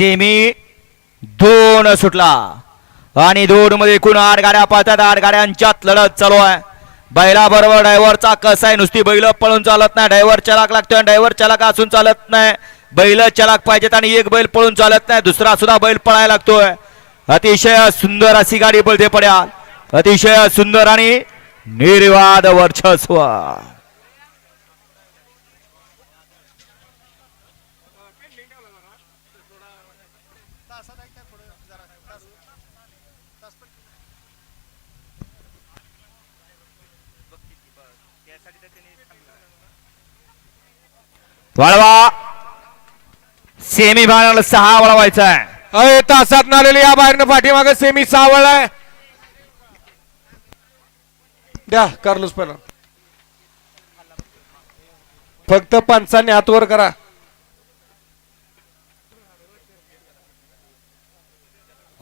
Semi दोन सुटला. आणि दोन मध्ये एकूण आठ गाड्या पाहतात आठ गाड्यांच्यात लढत चालू आहे. बैला बरोबर ड्रायव्हरचा कसा आहे? नुसती बैल पळून चालत नाही. ड्रायव्हर चलाक लागतोय ड्रायव्हर चलाक असून चालत नाही. बैल चलाक पाहिजेत आणि एक बैल पळून चालत नाही. दुसरा सुद्धा बैल पळायला लागतोय. अतिशय सुंदर अशी गाडी पळते पड्या अतिशय सुंदर आणि निर्वाद वर्चस्व. वळवा. सेमी फायनल सहा वळवायचा आहे तासात नालेली या बाहेरनं पाठीमागे सेमी सावळ आहे द्या कार्लोस पहिला. फक्त पंचांनी हातवर करा.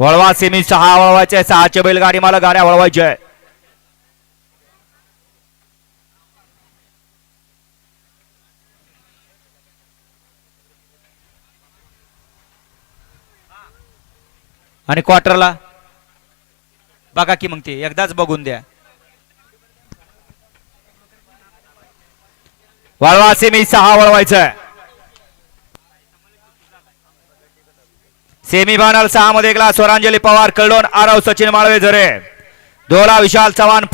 वळवा सेमी सहा वळवायचे आहे. सहाचे बैलगाडी मला गाड्या वळवायच्या आणि क्वार्टरला बघा की मग ते एकदाच बघून द्या. वळवा सेमी सहा वळवायचं सेमी फायनल सहा मध्ये एकला स्वरांजली पवार कळडोन आरव सचिन माळवे झरे दोला विशाल चव्हाण